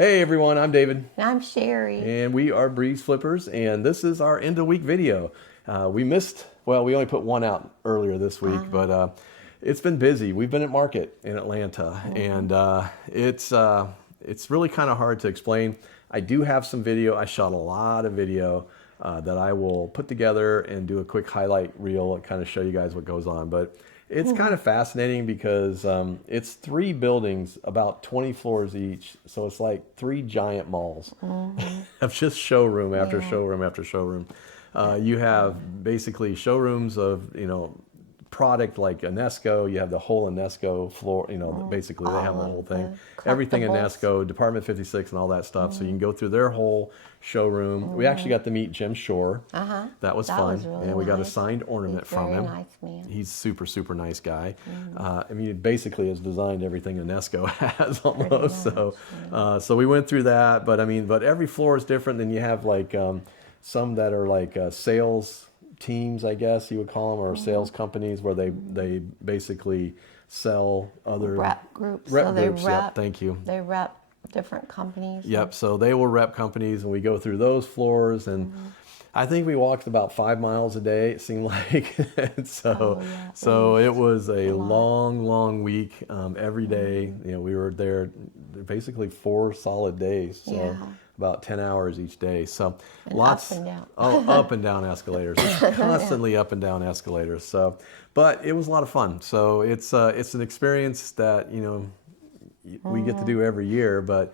Hey everyone, I'm David. I'm Sherry. And we are Breeze Flippers, and this is our end of week video. We only put one out earlier this week, but it's been busy. We've been at market in Atlanta, and it's really kind of hard to explain. I do have some video. I shot a lot of video that I will put together and do a quick highlight reel and kind of show you guys what goes on. But it's kind of fascinating because it's 3 buildings, about 20 floors each. So it's like 3 giant malls of just showroom after showroom after showroom. You have basically showrooms of, product like Enesco. You have the whole Enesco floor, basically they have the whole thing. Everything Enesco, Department 56 and all that stuff. So you can go through their whole showroom. We actually got to meet Jim Shore. That was fun. Really and we got a nice. signed ornament from him. Nice man. He's super, super nice guy. He basically has designed everything Enesco has almost. So we went through that, but every floor is different. Then you have like some that are like sales teams, I guess you would call them, or sales companies where they basically sell other Rep groups. Yep, thank you. They rep different companies. Yep. So they will rep companies, and we go through those floors, and I think we walked about 5 miles a day. It seemed like, so it was a long week. Every day, we were there, basically 4 solid days. So. About 10 hours each day. So and lots up and down. Up and down escalators. Constantly up and down escalators. So, but it was a lot of fun. So it's an experience that, we get to do every year, but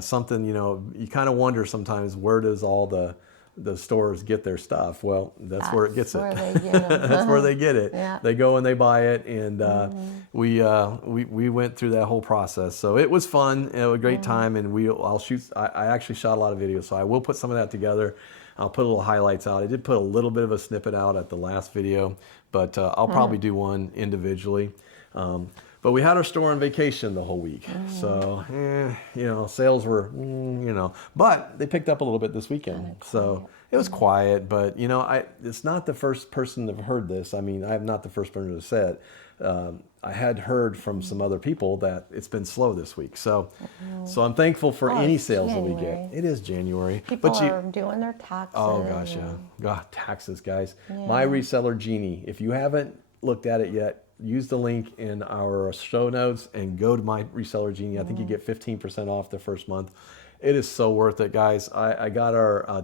something, you kind of wonder sometimes, where does all the stores get their stuff? Well, that's where it gets it. That's where they get it. Yeah. They go and they buy it, and we went through that whole process. So it was fun. It was a great time, and I actually shot a lot of videos, so I will put some of that together. I'll put a little highlights out. I did put a little bit of a snippet out at the last video, but I'll probably do one individually. But we had our store on vacation the whole week. So, sales were, but they picked up a little bit this weekend. So it was quiet, but, it's not the first person to have heard this. I'm not the first person to say it. I had heard from some other people that it's been slow this week. So I'm thankful for any sales that we get. It is January. People are doing their taxes. Oh, gosh, yeah. God, taxes, guys. My Reseller Genie, if you haven't looked at it yet, use the link in our show notes and go to my Reseller Genie. I think you get 15% off the first month. It is so worth it, guys. I got our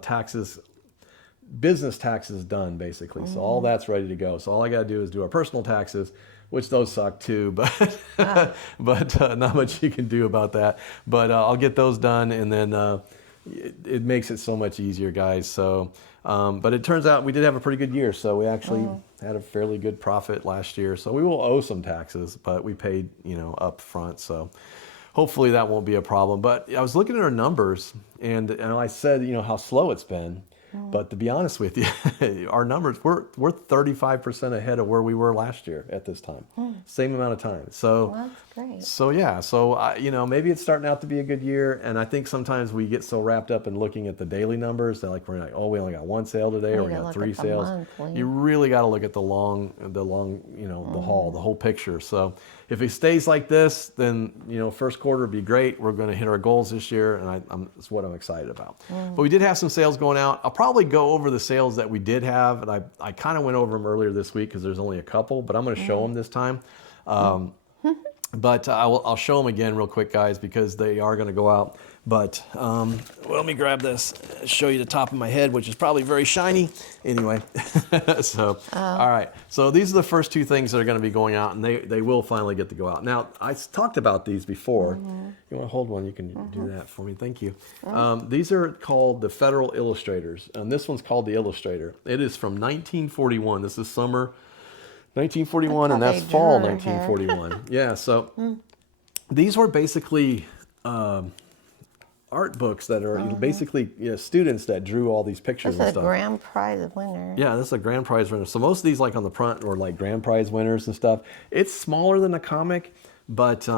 business taxes done, basically. So all that's ready to go. So all I got to do is do our personal taxes, which those suck too, but not much you can do about that. But I'll get those done, and then it makes it so much easier, guys. So, but it turns out we did have a pretty good year. So we actually had a fairly good profit last year. So we will owe some taxes, but we paid, up front. So hopefully that won't be a problem. But I was looking at our numbers, and I said, how slow it's been. But to be honest with you, our numbers, we're 35% ahead of where we were last year at this time. Same amount of time. So Well, that's great. So yeah, so maybe it's starting out to be a good year, and I think sometimes we get so wrapped up in looking at the daily numbers that we're like, oh, we only got 1 sale today, or we got 3 sales. You really got to look at the long, the haul, the whole picture. So if it stays like this, then first quarter would be great. We're going to hit our goals this year, and that's what I'm excited about. But we did have some sales going out. I'll probably go over the sales that we did have, and I kind of went over them earlier this week because there's only a couple, but I'm going to show them this time. But I'll show them again real quick, guys, because they are going to go out. But let me grab this, show you the top of my head, which is probably very shiny. Anyway, so all right. So these are the first 2 things that are going to be going out, and they will finally get to go out. Now, I talked about these before. You want to hold one? You can do that for me. Thank you. These are called the Federal Illustrators, and this one's called the Illustrator. It is from 1941. This is summer 1941, and that's fall 1941. Yeah, so these were basically art books that are basically students that drew all these pictures and stuff. This is a grand prize winner. Yeah, this is a grand prize winner. So most of these, like on the front, were like grand prize winners and stuff. It's smaller than a comic, but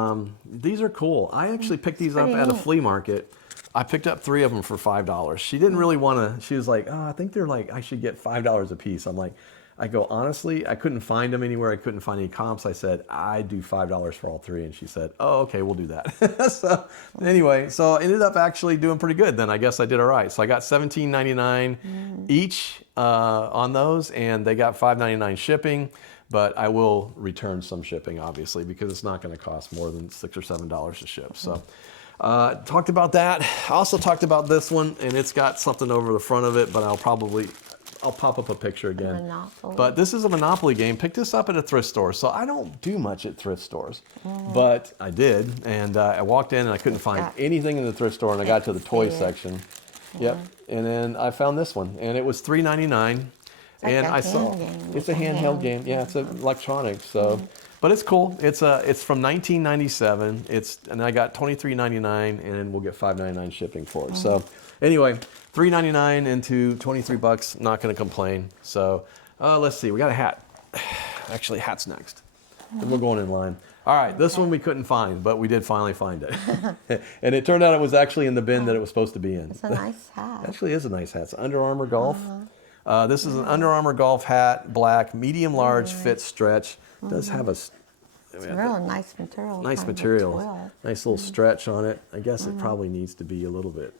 these are cool. I actually picked these up at a flea market. I picked up 3 of them for $5. She didn't really want to. She was like, "Oh, I think they're like I should get $5 a piece." I'm like, I go, honestly, I couldn't find them anywhere. I couldn't find any comps. I said, I do $5 for all three. And she said, oh, okay, we'll do that. So anyway, so I ended up actually doing pretty good then. I guess I did all right. So I got $17.99 each on those, and they got $5.99 shipping. But I will return some shipping, obviously, because it's not going to cost more than $6 or $7 to ship. So talked about that. I also talked about this one, and it's got something over the front of it, but I'll pop up a picture again. Monopoly. But this is a Monopoly game. Picked this up at a thrift store. So I don't do much at thrift stores, but I did. And I walked in and I couldn't find anything in the thrift store, and I got to the toy section. Yep. And then I found this one, and it was $3.99. And I saw it's a handheld game. Yeah, it's electronic. So, but it's cool. It's from 1997. And I got $23.99, and we'll get $5.99 shipping for it. So, anyway, $3.99 into $23. Not going to complain. So, let's see. We got a hat. Actually, hat's next. And we're going in line. All right, this one we couldn't find, but we did finally find it. And it turned out it was actually in the bin that it was supposed to be in. It's a nice hat. Actually is a nice hat. It's Under Armour Golf. This is an Under Armour golf hat, black, medium large, fit stretch. Does have a it's a real nice material. nice kind of material, twill. nice little stretch on it. I guess it probably needs to be a little bit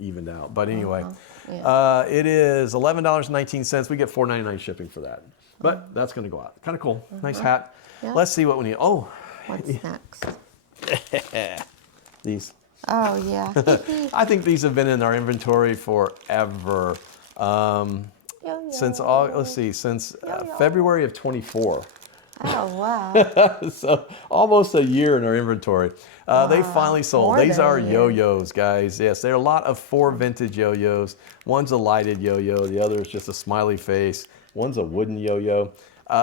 evened out. But anyway, it is $11.19. We get $4.99 shipping for that. But that's going to go out. Kind of cool. Nice hat. Yeah. Let's see what we need. Oh, What's next? these. Oh, yeah. I think these have been in our inventory forever. Since February of 24. Oh, wow. So almost a year in our inventory. They finally sold. More These than are a year. yo-yos, guys. Yes, there are a lot of 4 vintage yo-yos. One's a lighted yo-yo. The other is just a smiley face. One's a wooden yo-yo.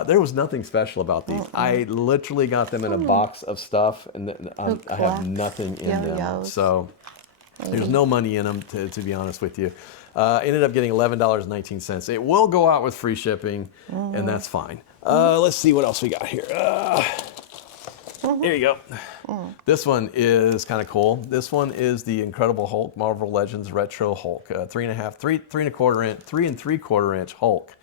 There was nothing special about these. I literally got them in a box of stuff, and I have nothing in them. Yo-yos. So there's no money in them, to be honest with you. Ended up getting $11.19. It will go out with free shipping, and that's fine. Let's see what else we got here. Here you go. This one is kind of cool. This one is the Incredible Hulk, Marvel Legends Retro Hulk, 3 3/4 inch Hulk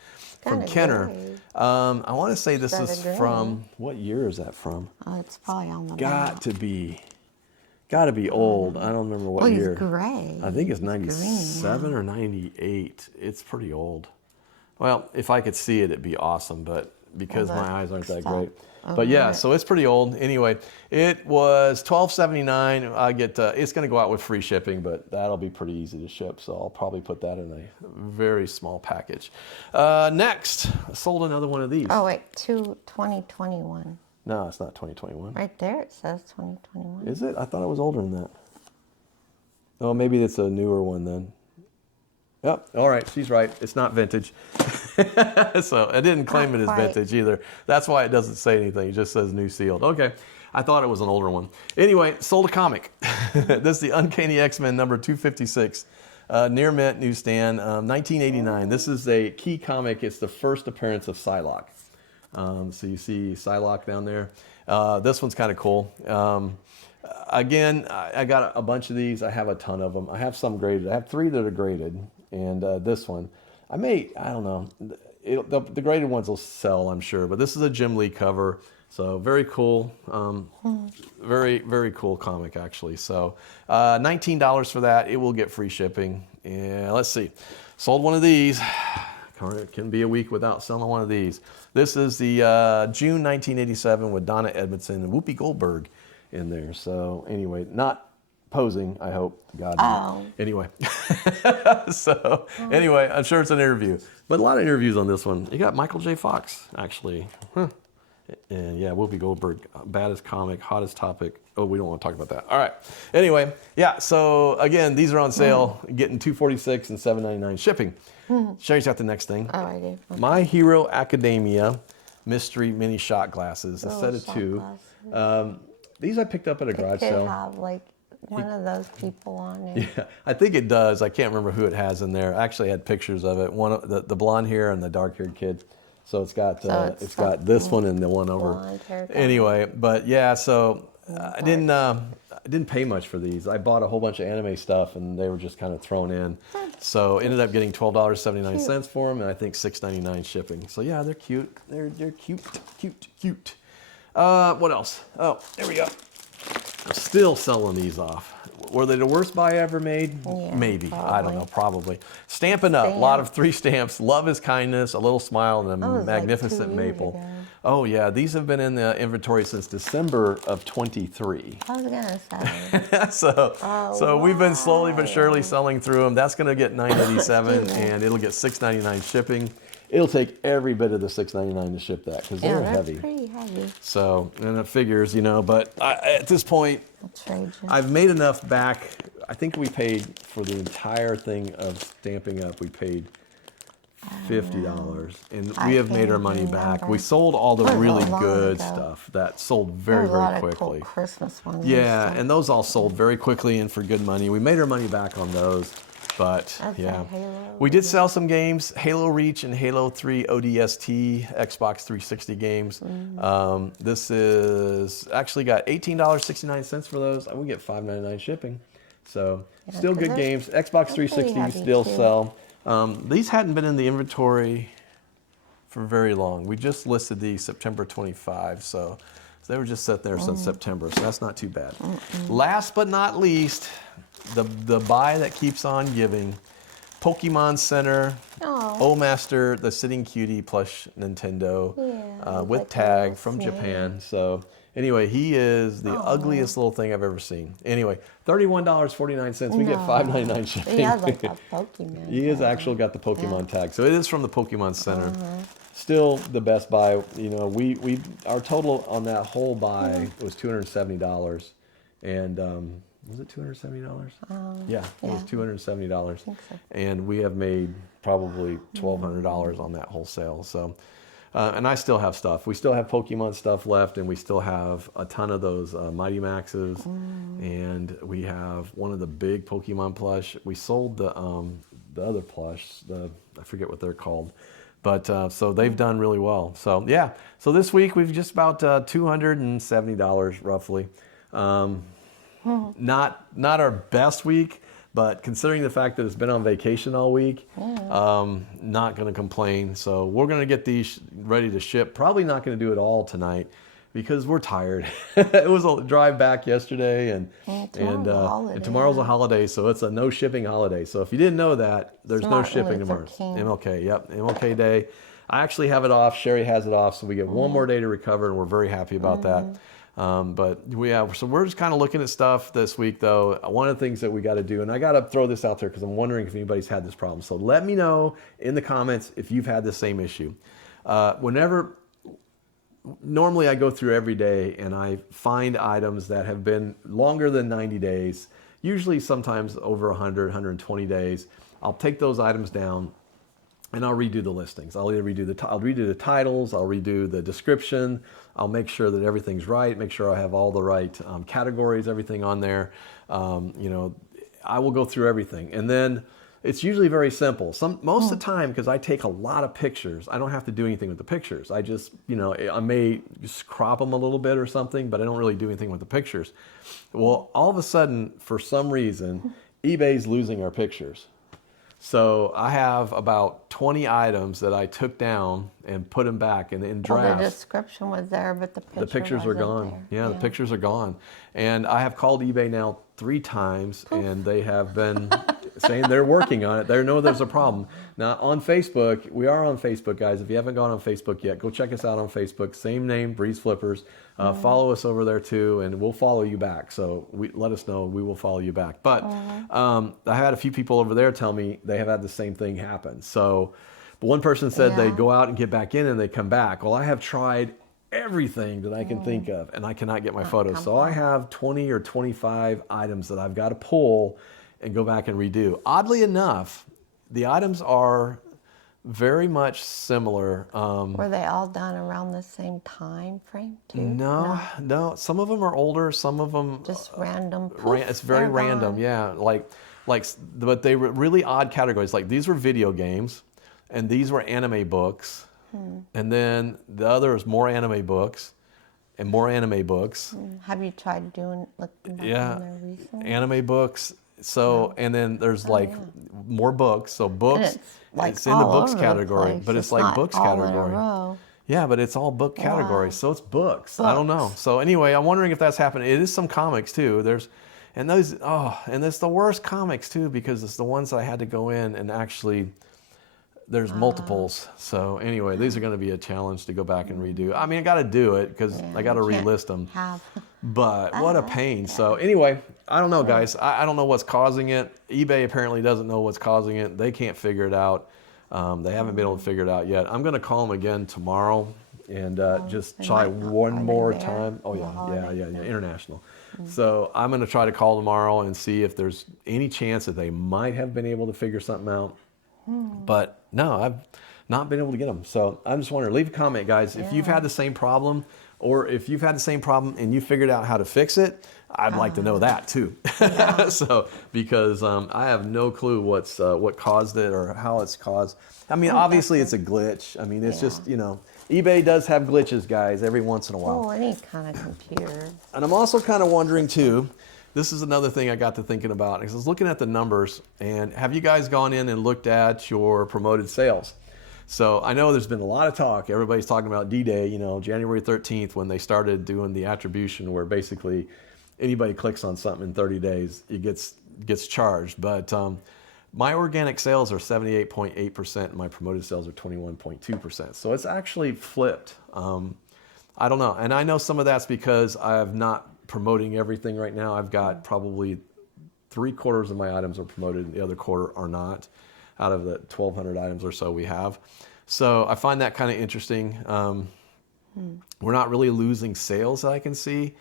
from Kinda Kenner. gray. I want to say this Kinda is gray. from, what year is that from? Oh, it's probably on the Got back. to be old. I don't remember what Well, year. he's gray. I think it's He's green, 97 or 98. It's pretty old. Well, if I could see it, it'd be awesome, but because Well, my eyes aren't that stop. great. But yeah, so it's pretty old. Anyway, it was $12.79. I get it's going to go out with free shipping, but that'll be pretty easy to ship. So I'll probably put that in a very small package. Next, I sold another one of these. Oh, wait, 2021. No, it's not 2021. Right there it says 2021. Is it? I thought it was older than that. Oh, maybe it's a newer one then. Yep. All right. She's right. It's not vintage. So I didn't claim it as quite. vintage either. That's why it doesn't say anything. It just says new sealed. Okay. I thought it was an older one. Anyway, sold a comic. This is the Uncanny X-Men number 256. Near mint newsstand, 1989. This is a key comic. It's the first appearance of Psylocke. So you see Psylocke down there. This one's kind of cool. Again, I got a bunch of these. I have a ton of them. I have some graded. I have 3 that are graded. And this one, I don't know. The graded ones will sell, I'm sure. But this is a Jim Lee cover. So very cool. Very, very cool comic, actually. So $19 for that. It will get free shipping. Yeah, let's see. Sold one of these. It can be a week without selling one of these. This is the June 1987 with Donna Edmondson and Whoopi Goldberg in there. So anyway, not posing, I hope. God. Oh. Anyway. So anyway, I'm sure it's an interview. But a lot of interviews on this one. You got Michael J. Fox, actually. And yeah, Whoopi Goldberg, baddest comic, hottest topic. Oh, we don't want to talk about that. All right. Anyway, yeah, so again, these are on sale, getting $246 and $7.99 shipping. Sherry's got the next thing. Oh, I do. My Hero Academia mystery mini shot glasses, a set of shot 2. glasses. These I picked up at a garage Could sale. have like one of those people on it. Yeah, I think it does. I can't remember who it has in there. I actually had pictures of it. One, the blonde hair and the dark haired kid. So it's got So it's it's got this one and the one over. blonde hair guy. Anyway, but yeah, so I didn't pay much for these. I bought a whole bunch of anime stuff, and they were just kind of thrown in. So ended up getting $12.79 for them, and I think $6.99 shipping. So yeah, they're cute. They're cute. What else? Oh, there we go. I'm still selling these off. Were they the worst buy I ever made? Yeah, Maybe. probably. I don't know. Probably. Stampin' Up. A lot of 3 stamps. Love is kindness. A little smile and a was like magnificent 2 years maple. ago. Oh yeah, these have been in the inventory since December of 23. I was gonna say. So we've been slowly but surely selling through them. That's going to get $9.87 Excuse me. and it'll get $6.99 shipping. It'll take every bit of the $6.99 to ship that because they're heavy. Pretty heavy. So, and it figures, but at this point, I'll trade you. I've made enough back. I think we paid for the entire thing of Stamping Up. We paid $50, and we have made our money back. We sold all the really good stuff that sold very, very quickly. Cool Christmas ones. Yeah, and those all sold very quickly and for good money. We made our money back on those, but yeah. We did sell some games, Halo Reach and Halo 3 ODST, Xbox 360 games. This is actually got $18.69 for those. We get $5.99 shipping. So still good games. Xbox 360 still sell. These hadn't been in the inventory for very long. We just listed these September 25, so they were just sitting there since September, so that's not too bad. Last but not least, the buy that keeps on giving, Pokemon Center, O-Master, the Sitting Cutie plush Nintendo with tag from Japan. So anyway, he is the ugliest little thing I've ever seen. Anyway, $31.49. We get $5.99 shipping. He has like a Pokemon. He has actually got the Pokemon tag. So it is from the Pokemon Center. Still the best buy. We our total on that whole buy was $270. And was it $270? Yeah, it was $270. I think so. And we have made probably $1,200 on that whole sale. So, and I still have stuff. We still have Pokemon stuff left, and we still have a ton of those Mighty Maxes. And we have one of the big Pokemon plush. We sold the other plush. I forget what they're called. But so they've done really well. So yeah. So this week we've just about $270 roughly. Not our best week, but considering the fact that it's been on vacation all week, not going to complain. So we're going to get these ready to ship. Probably not going to do it all tonight because we're tired. It was a drive back yesterday, and tomorrow's a holiday, so it's a no shipping holiday. So if you didn't know that, there's no shipping tomorrow. MLK, yep, MLK Day. I actually have it off. Sherry has it off, so we get one more day to recover, and we're very happy about that. But so we're just kind of looking at stuff this week, though. One of the things that we got to do, and I got to throw this out there because I'm wondering if anybody's had this problem. So let me know in the comments if you've had the same issue. Normally I go through every day and I find items that have been longer than 90 days, usually sometimes over 100, 120 days. I'll take those items down and I'll redo the listings. I'll redo the titles, I'll redo the description, I'll make sure that everything's right, make sure I have all the right categories, everything on there. I will go through everything. And then it's usually very simple. Most of the time, because I take a lot of pictures, I don't have to do anything with the pictures. I just, I may just crop them a little bit or something, but I don't really do anything with the pictures. Well, all of a sudden, for some reason, eBay's losing our pictures. So I have about 20 items that I took down and put them back in drafts. The description was there, but the pictures are gone. Yeah, the pictures are gone. And I have called eBay now 3 times, and they have been saying they're working on it. They know there's a problem. Now, on Facebook, we are on Facebook, guys. If you haven't gone on Facebook yet, go check us out on Facebook. Same name, Breeze Flippers. Follow us over there, too, and we'll follow you back. So let us know. We will follow you back. But I had a few people over there tell me they have had the same thing happen. So one person said they go out and get back in, and they come back. Well, I have tried everything that I can think of, and I cannot get my photos. So I have 20 or 25 items that I've got to pull and go back and redo. Oddly enough, the items are very much similar. Were they all done around the same time frame too? No. Some of them are older. Some of them just random. It's very random. Yeah, but they were really odd categories. Like these were video games, and these were anime books. And then the other is more anime books, and more anime books. Have you tried looking back Yeah, on there recently? anime books. So, and then there's like more books. So And books, it's like it's in the all books over the category, place. but it's like not books all in a category. row. Yeah, but it's all book category, Wow. so it's books. I don't know. Books. So anyway, I'm wondering if that's happening. It is some comics too. And it's the worst comics too, because it's the ones that I had to go in and actually, there's multiples. So anyway, these are going to be a challenge to go back and redo. I mean, I got to do it because I got to you can't relist them. Have. But what a pain. So anyway, I don't know, guys. I don't know what's causing it. eBay apparently doesn't know what's causing it. They can't figure it out. They haven't been able to figure it out yet. I'm going to call them again tomorrow and just they try might not one find more it there time. Oh, on the yeah, holiday. international. So I'm going to try to call tomorrow and see if there's any chance that they might have been able to figure something out. But no, I've not been able to get them. So I'm just wondering, leave a comment, guys. If you've had the same problem, or if you've had the same problem and you figured out how to fix it, I'd like to know that too. So, because I have no clue what caused it or how it's caused. I mean, obviously it's a glitch. I mean, it's just, eBay does have glitches, guys, every once in a while. Oh, any kind of computer. And I'm also kind of wondering too, this is another thing I got to thinking about, because I was looking at the numbers, and have you guys gone in and looked at your promoted sales? So I know there's been a lot of talk. Everybody's talking about D-Day, January 13th, when they started doing the attribution where basically anybody clicks on something in 30 days, it gets charged. But my organic sales are 78.8% and my promoted sales are 21.2%. So it's actually flipped. I don't know. And I know some of that's because I'm not promoting everything right now. I've got probably 3/4 of my items are promoted and the other quarter are not, out of the 1,200 items or so we have. So I find that kind of interesting. We're not really losing sales that I can see,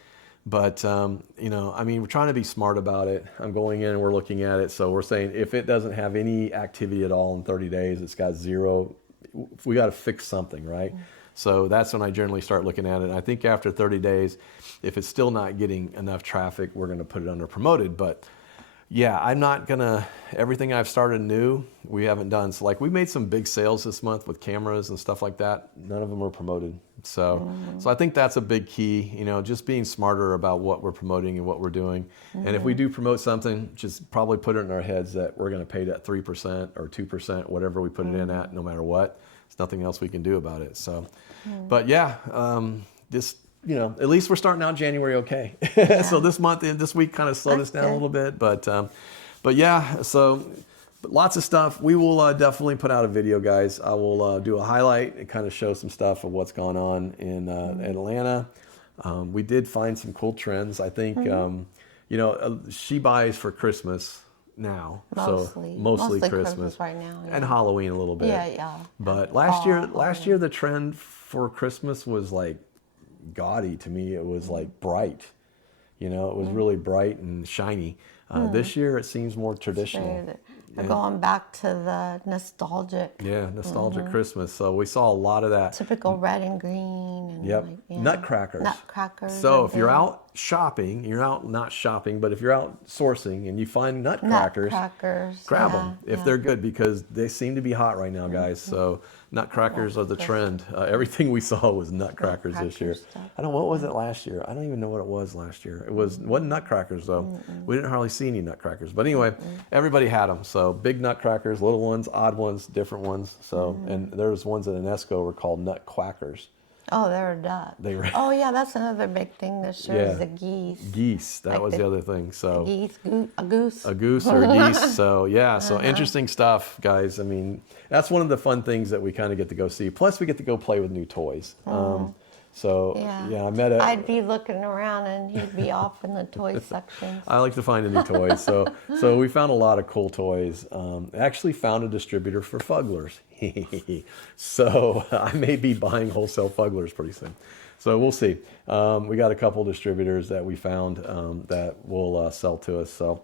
but we're trying to be smart about it. I'm going in and we're looking at it. So we're saying if it doesn't have any activity at all in 30 days, it's got zero, we got to fix something, right? So that's when I generally start looking at it. And I think after 30 days, if it's still not getting enough traffic, we're going to put it under promoted. But yeah, I'm not gonna, everything I've started new, we haven't done. So like we made some big sales this month with cameras and stuff like that. None of them were promoted. So I think that's a big key, just being smarter about what we're promoting and what we're doing. And if we do promote something, just probably put it in our heads that we're gonna pay that 3% or 2%, whatever we put it in at, no matter what. There's nothing else we can do about it. So, but yeah, at least we're starting out January okay. So this week kind of slowed us down a little bit, but yeah, so lots of stuff. We will definitely put out a video, guys. I will do a highlight and kind of show some stuff of what's going on in Atlanta. We did find some cool trends. I think, she buys for Christmas now. Mostly Christmas right now. Yeah. And Halloween a little bit. Yeah. But last year the trend for Christmas was like gaudy to me. It was like bright, it was really bright and shiny. This year it seems more traditional. They're going back to the nostalgic. Yeah, nostalgic Christmas. So we saw a lot of that. Typical red and green. And Nutcrackers. Nutcrackers. So if you're out shopping, not shopping, but if you're out sourcing and you find nutcrackers, grab them if they're good, because they seem to be hot right now, guys. So nutcrackers are the trend. Everything we saw was nutcrackers this year. I don't know, what was it last year? I don't even know what it was last year. It wasn't nutcrackers though. We didn't hardly see any nutcrackers. But anyway, everybody had them. So big nutcrackers, little ones, odd ones, different ones. So and there was ones at Enesco were called nutquackers. Oh, they're ducks. Oh, yeah, that's another big thing this year is the geese. Geese, that was the other thing. So a goose. A goose or geese. So yeah, so interesting stuff, guys. I mean, that's one of the fun things that we kind of get to go see. Plus, we get to go play with new toys. I met I'd be looking around and he'd be off in the toy section. I like to find a new toy. So we found a lot of cool toys. Actually found a distributor for Fugglers. So I may be buying wholesale Fugglers pretty soon. So we'll see. We got a couple distributors that we found that will sell to us. So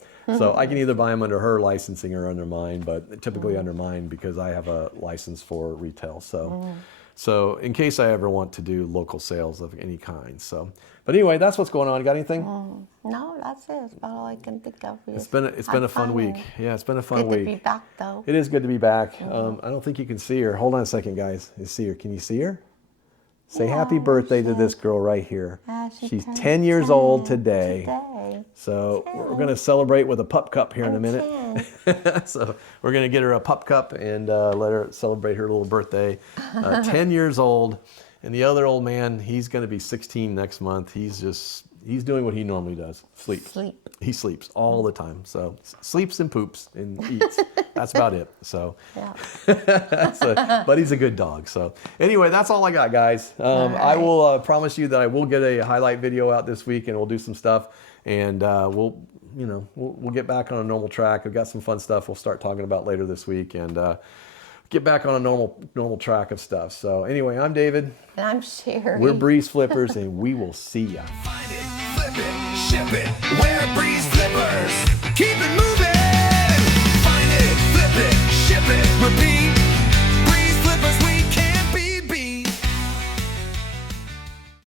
I can either buy them under her licensing or under mine, but typically under mine because I have a license for retail. So in case I ever want to do local sales of any kind. So, but anyway, that's what's going on. Got anything? No, that's it. That's about all I can think of. It's been a fun week. Yeah, it's been a fun week. Good to be back, though. It is good to be back. I don't think you can see her. Hold on a second, guys. You see her? Can you see her? Say happy birthday to this girl right here. She She's turned 10 years old today. So 10. we're going to celebrate with a pup cup here in a minute. 10. So we're going to get her a pup cup and let her celebrate her little birthday. 10 years old. And the other old man, he's going to be 16 next month. He's doing what he normally does. Sleep. He sleeps all the time. So sleeps and poops and eats. That's about it. So, yeah. but he's a good dog. So anyway, that's all I got, guys. I will promise you that I will get a highlight video out this week, and we'll do some stuff, and we'll get back on a normal track. I've got some fun stuff we'll start talking about later this week, and get back on a normal track of stuff. So anyway, I'm David. And I'm Sherry. We're Breeze Flippers, and we will see ya. Find it, flip it, ship it. We're Breeze Flippers.